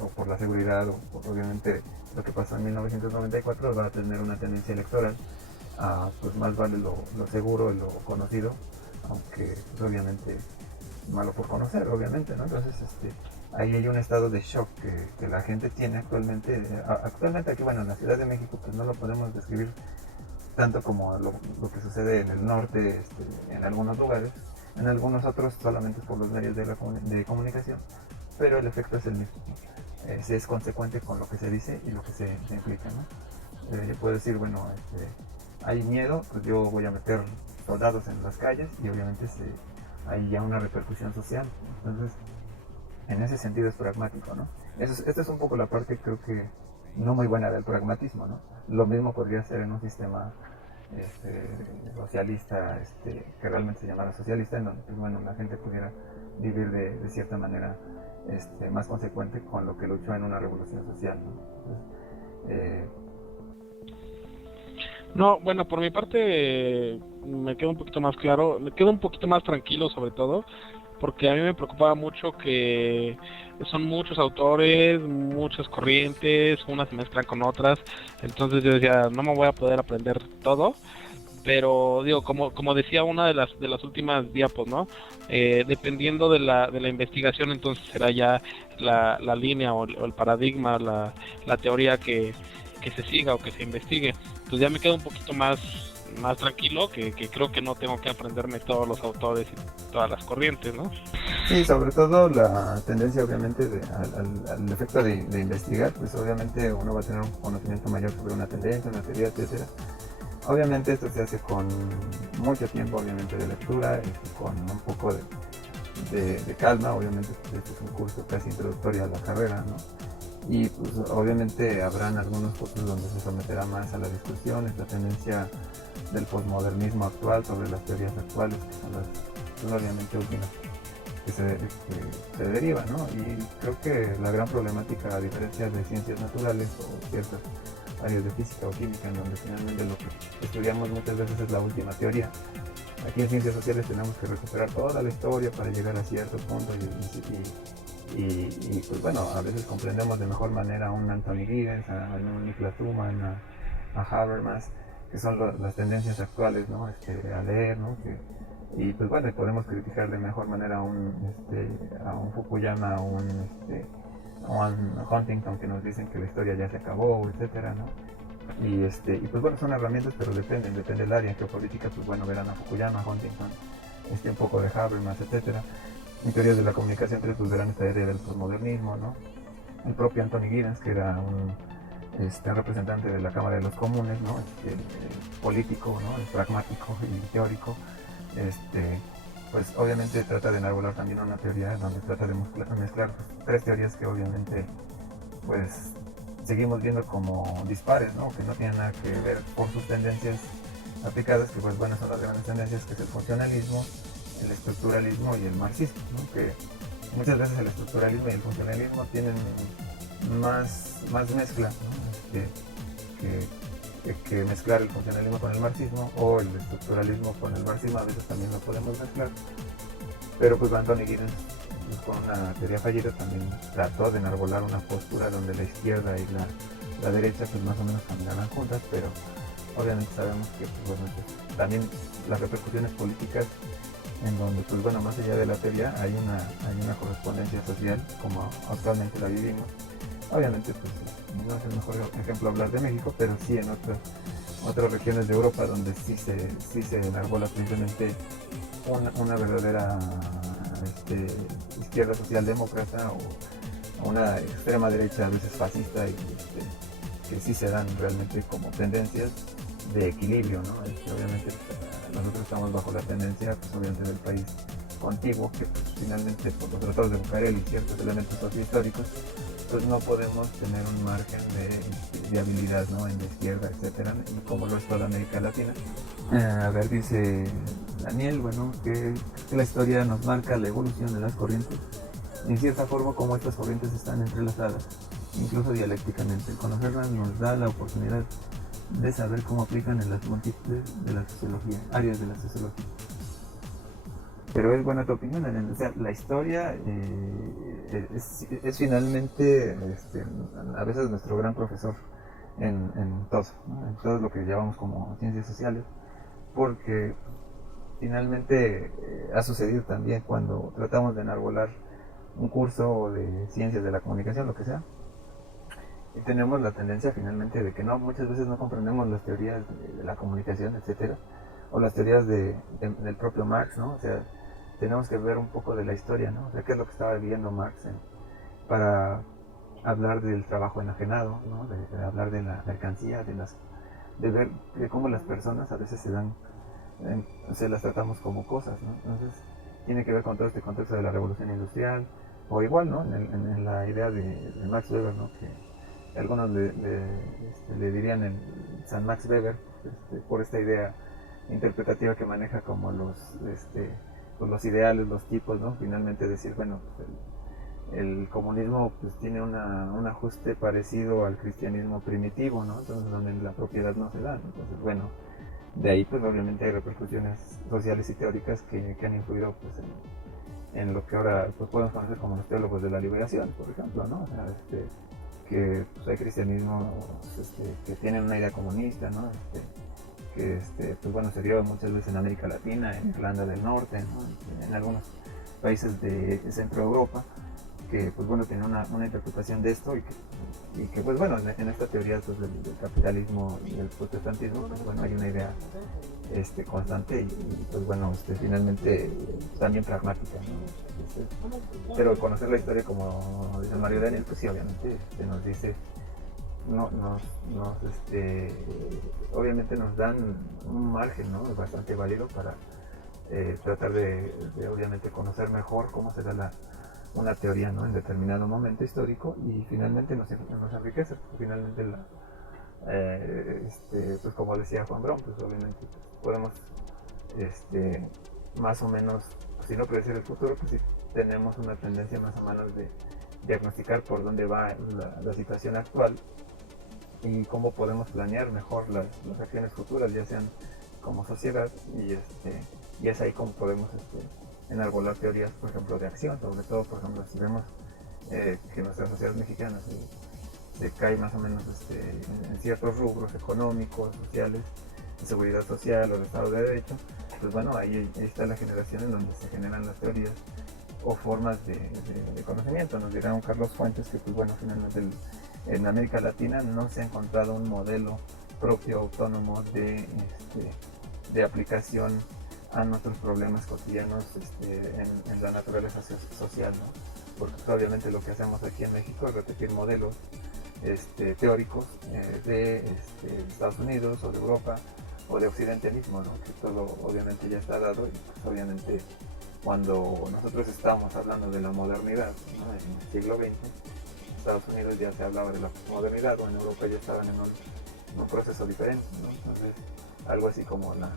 o por la seguridad, o por, obviamente lo que pasó en 1994 va a tener una tendencia electoral pues más vale lo seguro, lo conocido, aunque pues, obviamente malo por conocer, obviamente, ¿no? Entonces ahí hay un estado de shock que la gente tiene actualmente aquí, bueno, en la Ciudad de México pues no lo podemos describir tanto como lo que sucede en el norte, en algunos lugares, en algunos otros solamente por los medios de comunicación, pero el efecto es el mismo, ¿no? Se es consecuente con lo que se dice y lo que se implica, ¿no? Puedo decir, bueno, hay miedo, pues yo voy a meter soldados en las calles y obviamente hay ya una repercusión social. Entonces, en ese sentido es pragmático, ¿no? Esta es un poco la parte, creo que no muy buena del pragmatismo, ¿no? Lo mismo podría ser en un sistema socialista, que realmente se llamara socialista, en donde, pues, bueno, la gente pudiera vivir de cierta manera más consecuente con lo que luchó en una revolución social, ¿no? Entonces, No, bueno, por mi parte me queda un poquito más claro, me quedo un poquito más tranquilo sobre todo, porque a mí me preocupaba mucho que son muchos autores, muchas corrientes, unas se mezclan con otras, entonces yo decía, no me voy a poder aprender todo, pero digo, como decía una de las últimas diapos, ¿no? Dependiendo de la investigación, entonces será ya la línea o el paradigma, la teoría que se siga o que se investigue. Entonces ya me quedo un poquito más tranquilo, que creo que no tengo que aprenderme todos los autores y todas las corrientes, ¿no? sí, sobre todo la tendencia obviamente al efecto de investigar, pues obviamente uno va a tener un conocimiento mayor sobre una tendencia, una teoría, etcétera. Obviamente esto se hace con mucho tiempo, obviamente, de lectura y con un poco de calma. Obviamente este es un curso casi introductorio a la carrera, ¿no? Y pues obviamente habrán algunos cursos donde se someterá más a la discusión, esta tendencia del posmodernismo actual sobre las teorías actuales, que son las, pues, obviamente últimas que se derivan, ¿no? Y creo que la gran problemática, a diferencia de ciencias naturales o ciertas áreas de física o química, en donde finalmente lo que estudiamos muchas veces es la última teoría, aquí en ciencias sociales tenemos que recuperar toda la historia para llegar a cierto punto y pues bueno, a veces comprendemos de mejor manera a un Anthony Giddens, a un Niklas Luhmann, a Habermas, que son las tendencias actuales, ¿no? A leer, ¿no? Y pues bueno, podemos criticar de mejor manera a un Fukuyama, a un Huntington, que nos dicen que la historia ya se acabó, etcétera, ¿no? Y pues bueno, son herramientas, pero depende del área. En geopolítica, pues bueno, verán a Fukuyama, Huntington, un poco de Habermas, etcétera. En teorías de la comunicación, pues verán esta idea del posmodernismo, ¿no? El propio Anthony Giddens, que era un representante de la Cámara de los Comunes, ¿no? Político, ¿no? Pragmático y teórico, pues obviamente trata de enarbolar también una teoría donde trata de mezclar tres teorías que obviamente pues seguimos viendo como dispares, ¿no? Que no tienen nada que ver por sus tendencias aplicadas, que pues bueno, son las grandes tendencias, que es el funcionalismo, el estructuralismo y el marxismo, ¿no? Que muchas veces el estructuralismo y el funcionalismo tienen más mezcla, ¿no? que mezclar el funcionalismo con el marxismo, o el estructuralismo con el marxismo. A veces también lo podemos mezclar, pero pues Anthony Giddens, pues, con una teoría fallida, también trató de enarbolar una postura donde la izquierda y la derecha pues más o menos caminaban juntas, pero obviamente sabemos que pues, bueno, pues, también las repercusiones políticas, en donde pues bueno, más allá de la teoría hay una correspondencia social como actualmente la vivimos. Obviamente pues no es el mejor ejemplo hablar de México, pero sí en otras regiones de Europa donde sí se enarbola precisamente una verdadera izquierda socialdemócrata o una extrema derecha a veces fascista, y que sí se dan realmente como tendencias de equilibrio, ¿no? Obviamente nosotros estamos bajo la tendencia, pues obviamente, del país contiguo, que pues, finalmente por los tratados de Bucareli y ciertos elementos sociohistóricos, pues no podemos tener un margen de viabilidad, ¿no? En la izquierda, etcétera, como lo es toda América Latina. A ver, dice Daniel, bueno, que la historia nos marca la evolución de las corrientes, en cierta forma como estas corrientes están entrelazadas, incluso dialécticamente. Conocerlas nos da la oportunidad de saber cómo aplican en las múltiples de la sociología, áreas de la sociología. Pero es buena tu opinión, o sea, la historia es finalmente a veces nuestro gran profesor en todo, ¿no? En todo lo que llamamos como ciencias sociales, porque finalmente ha sucedido también cuando tratamos de enarbolar un curso de ciencias de la comunicación, lo que sea, y tenemos la tendencia finalmente de que muchas veces no comprendemos las teorías de la comunicación, etcétera, o las teorías del propio Marx, ¿no? O sea, tenemos que ver un poco de la historia, ¿no? O sea, qué es lo que estaba viviendo Marx para hablar del trabajo enajenado, ¿no? De hablar de la mercancía, de ver de cómo las personas a veces se las tratamos como cosas, ¿no? Entonces tiene que ver con todo este contexto de la revolución industrial, o igual, ¿no? En la idea de Max Weber, ¿no? Que algunos le dirían el San Max Weber, por esta idea interpretativa que maneja como pues los ideales, los tipos, ¿no? Finalmente decir, bueno, pues el comunismo pues tiene un ajuste parecido al cristianismo primitivo, ¿no? Entonces, donde la propiedad no se da, ¿no? Entonces, bueno, de ahí pues obviamente hay repercusiones sociales y teóricas que han influido pues en lo que ahora pues, podemos conocer como los teólogos de la liberación, por ejemplo, ¿no? O sea, que pues, hay cristianismo que tienen una idea comunista, ¿no? Que pues bueno, se dio muchas veces en América Latina, en Irlanda del Norte, ¿no? En algunos países de Centro Europa, que pues bueno, tiene una interpretación de esto y que pues bueno, en esta teoría pues, del capitalismo y del protestantismo, pues bueno, hay una idea constante y pues bueno, finalmente también pragmática, ¿no? Pero conocer la historia, como dice Mario Daniel, pues sí, obviamente nos dice, obviamente nos dan un margen, ¿no? Bastante válido para tratar de obviamente conocer mejor cómo se da una teoría, ¿no? En determinado momento histórico y finalmente nos enriquece, finalmente pues como decía Juan Braun, pues obviamente podemos más o menos, si no predecir el futuro, pues sí tenemos una tendencia más o menos de diagnosticar por dónde va la situación actual y cómo podemos planear mejor las acciones futuras, ya sean como sociedad, y es ahí como podemos enarbolar teorías, por ejemplo, de acción, sobre todo, por ejemplo, si vemos que nuestra sociedad mexicana se cae más o menos en ciertos rubros económicos, sociales, de seguridad social o de Estado de Derecho, pues bueno, ahí está la generación en donde se generan las teorías o formas de conocimiento. Nos dirá un Carlos Fuentes que, pues bueno, finalmente en América Latina no se ha encontrado un modelo propio, autónomo de aplicación a nuestros problemas cotidianos en la naturaleza social, ¿no? Porque obviamente lo que hacemos aquí en México es repetir modelos teóricos de Estados Unidos o de Europa o de Occidente mismo, ¿no? Que todo obviamente ya está dado y pues obviamente cuando nosotros estamos hablando de la modernidad, ¿no? En el siglo XX, en Estados Unidos ya se hablaba de la modernidad o en Europa ya estaban en un proceso diferente, ¿no? Entonces algo así como la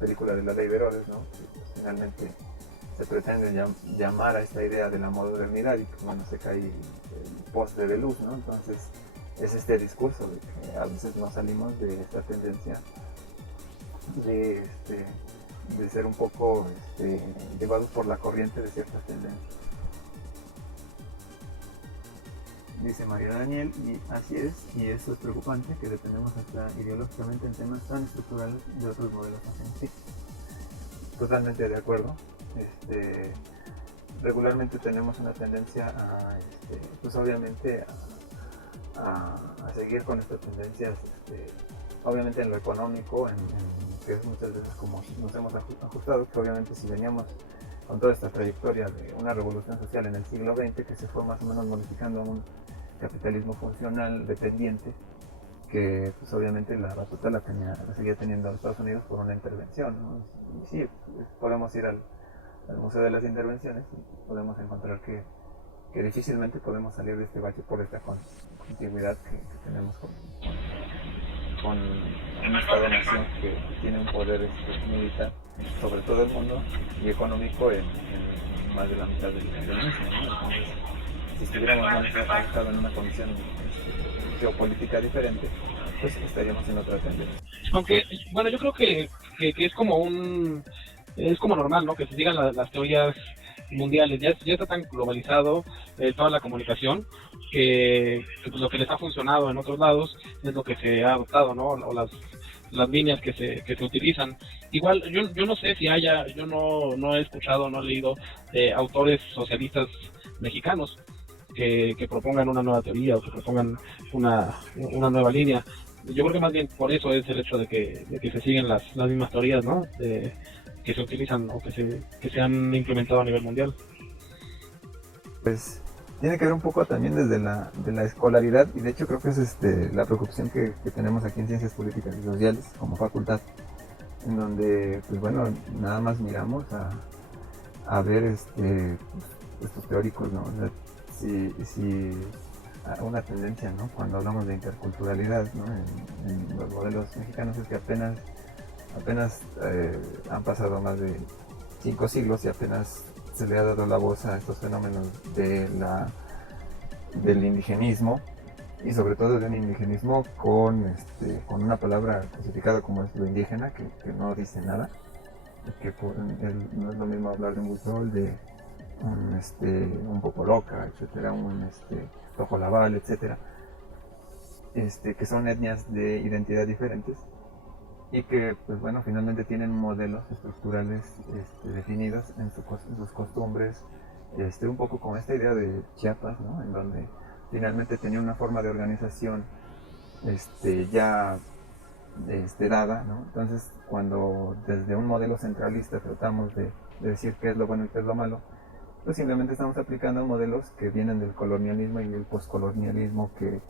película de la ley de Herodes, ¿no? Que finalmente se pretende llamar a esta idea de la modernidad y pues bueno, se cae el poste de luz, ¿no? Entonces es este discurso de que a veces no salimos de esta tendencia de ser un poco llevados por la corriente de ciertas tendencias. Dice María Daniel, y así es, y eso es preocupante, que dependemos hasta ideológicamente en temas tan estructurales de otros modelos así. Sí, totalmente de acuerdo. Regularmente tenemos una tendencia pues obviamente a seguir con estas tendencias, obviamente en lo económico, que es muchas veces como nos hemos ajustado, que obviamente si veníamos con toda esta trayectoria de una revolución social en el siglo XX que se fue más o menos modificando a un capitalismo funcional dependiente, que pues obviamente la batuta la seguía teniendo Estados Unidos por una intervención, ¿no? Y sí, podemos ir al Museo de las Intervenciones y podemos encontrar que difícilmente podemos salir de este bache por esta continuidad que tenemos con un Estado-nación que tiene un poder militar sobre todo el mundo y económico en más de la mitad del mundo, ¿no? Entonces, si estuviéramos estado en una condición geopolítica diferente, pues estaríamos en otra tendencia. Aunque, bueno, yo creo que es como es como normal, ¿no? Que se digan las teorías mundiales, ya está tan globalizado toda la comunicación que pues, lo que les ha funcionado en otros lados es lo que se ha adoptado, ¿no? O las líneas que se utilizan. Igual, yo no sé si yo no he escuchado, no he leído autores socialistas mexicanos que propongan una nueva teoría o que propongan una nueva línea. Yo creo que más bien por eso es el hecho de que se siguen las mismas teorías, ¿no? Que se utilizan o que se han implementado a nivel mundial. Pues tiene que ver un poco también desde de la escolaridad, y de hecho creo que es la preocupación que tenemos aquí en Ciencias Políticas y Sociales como facultad, en donde pues bueno, nada más miramos a ver estos teóricos, ¿no? O sea, si una tendencia, ¿no? Cuando hablamos de interculturalidad, ¿no? En los modelos mexicanos es que apenas han pasado más de 5 siglos y apenas se le ha dado la voz a estos fenómenos del indigenismo, y sobre todo de un indigenismo con una palabra cosificada como es lo indígena, que no dice nada, que no es lo mismo hablar de un buchol, de un popoloca, etcétera, un tojolabal, etcétera, que son etnias de identidad diferentes y que pues bueno, finalmente tienen modelos estructurales definidos en sus costumbres, un poco como esta idea de Chiapas, ¿no? En donde finalmente tenía una forma de organización ya dada, ¿no? Entonces, cuando desde un modelo centralista tratamos de decir qué es lo bueno y qué es lo malo, pues simplemente estamos aplicando modelos que vienen del colonialismo y del poscolonialismo que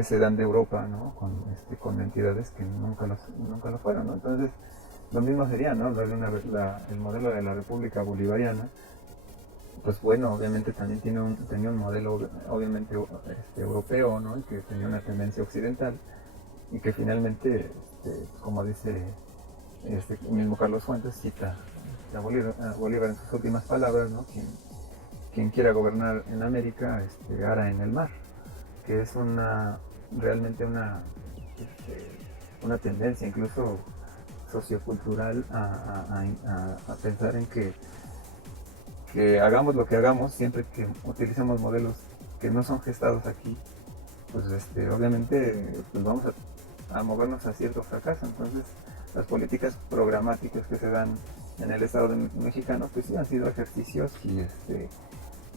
se dan de Europa, ¿no? Con entidades que nunca lo fueron, ¿no? Entonces, lo mismo sería, ¿no? El modelo de la República Bolivariana, pues bueno, obviamente también tenía un modelo obviamente europeo, ¿no? Y que tenía una tendencia occidental, y que finalmente, como dice mismo Carlos Fuentes, cita a Bolívar en sus últimas palabras, ¿no? Quien quiera gobernar en América, hará en el mar, que es realmente una tendencia incluso sociocultural a pensar en que hagamos lo que hagamos, siempre que utilicemos modelos que no son gestados aquí, pues obviamente pues vamos a movernos a cierto fracaso. Entonces, las políticas programáticas que se dan en el Estado mexicano pues sí han sido ejercicios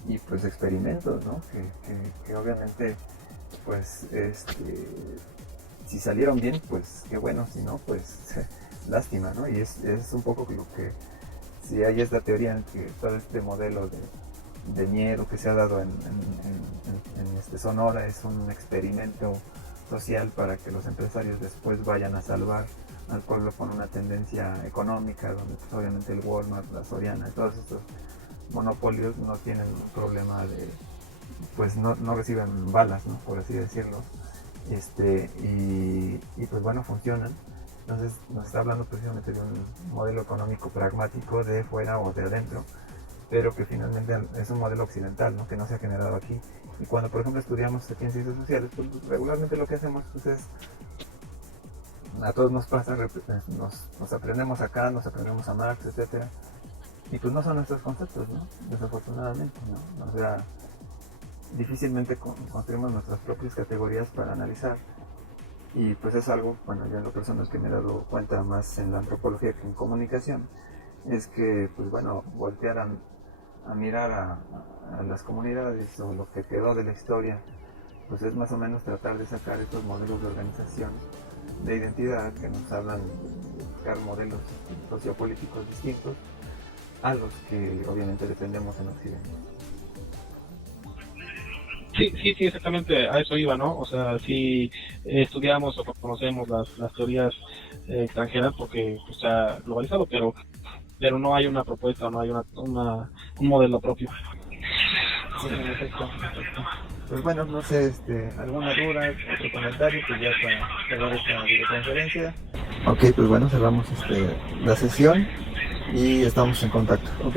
y pues experimentos, ¿no? Que obviamente pues si salieron bien, pues qué bueno, si no, pues lástima, ¿no? Y es un poco lo que, si hay esta teoría en que todo este modelo de miedo que se ha dado en Sonora es un experimento social para que los empresarios después vayan a salvar al pueblo con una tendencia económica, donde pues, obviamente el Walmart, la Soriana y todos estos monopolios no tienen un problema pues no reciben balas, ¿no? Por así decirlo, y pues bueno, funcionan. Entonces nos está hablando precisamente de un modelo económico pragmático de fuera o de adentro, pero que finalmente es un modelo occidental, ¿no? Que no se ha generado aquí. Y cuando por ejemplo estudiamos aquí en ciencias sociales, pues regularmente lo que hacemos pues es, a todos nos pasa, nos aprendemos a Kant, nos aprendemos a Marx, etcétera, y pues no son nuestros conceptos, ¿no? Desafortunadamente, ¿no? O sea, difícilmente construimos nuestras propias categorías para analizar, y pues es algo, bueno, yo en lo personal que me he dado cuenta más en la antropología que en comunicación, es que pues bueno, voltear a mirar a las comunidades o lo que quedó de la historia, pues es más o menos tratar de sacar estos modelos de organización, de identidad, que nos hablan de buscar modelos sociopolíticos distintos a los que obviamente dependemos en Occidente. Sí, exactamente, a eso iba, ¿no? O sea, si estudiamos o conocemos las teorías extranjeras porque pues, se ha globalizado, pero no hay una propuesta, no hay un modelo propio. Sí, en efecto. Pues bueno, no sé, alguna duda, otro comentario, pues ya para cerrar esta videoconferencia. Ok, pues bueno, cerramos la sesión y estamos en contacto, ¿ok?